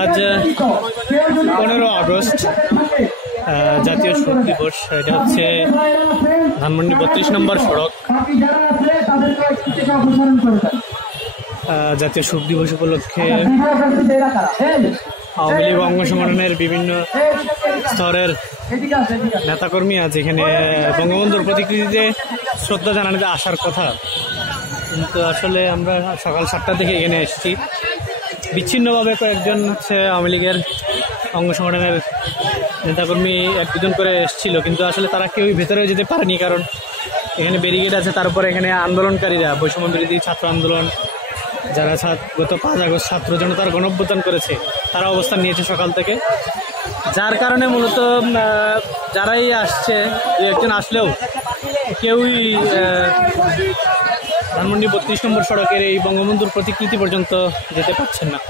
আজ 15 আগস্ট জাতীয় শোক দিবস। এটা হচ্ছে ধানমন্ডি 32 নম্বর সড়ক। জাতীয় শোক দিবস উপলক্ষে আওয়ামী লীগ অঙ্গ সংগঠনের বিভিন্ন স্তরের নেতাকর্মী আছে এখানে। বঙ্গবন্ধুর প্রতিকৃতিতে শ্রদ্ধা জানাতে আসার কথা, কিন্তু আসলে আমরা সকাল 7টা থেকে এখানে এসেছি। বিচ্ছিন্নভাবে কয়েকজন আওয়ামী লীগের অঙ্গ সংগঠনের নেতাকর্মী 1-2 জন করে এসেছিল, কিন্তু আসলে তারা কেউই ভেতরে যেতে পারেনি, কারণ এখানে ব্যারিকেড আছে। তারপরে এখানে আন্দোলনকারীরা, বৈষম্য বিরোধী ছাত্র আন্দোলন, যারা গত 5 আগস্ট ছাত্র জনতার গণঅভ্যুত্থান করেছে, তারা অবস্থান নিয়েছে সকাল থেকে। যার কারণে মূলত যারাই আসছে, 2-1 জন আসলেও কেউই ধানমন্ডি 32 নম্বর সড়কের এই বঙ্গবন্ধুর প্রতিকৃতি পর্যন্ত যেতে পারছেন না।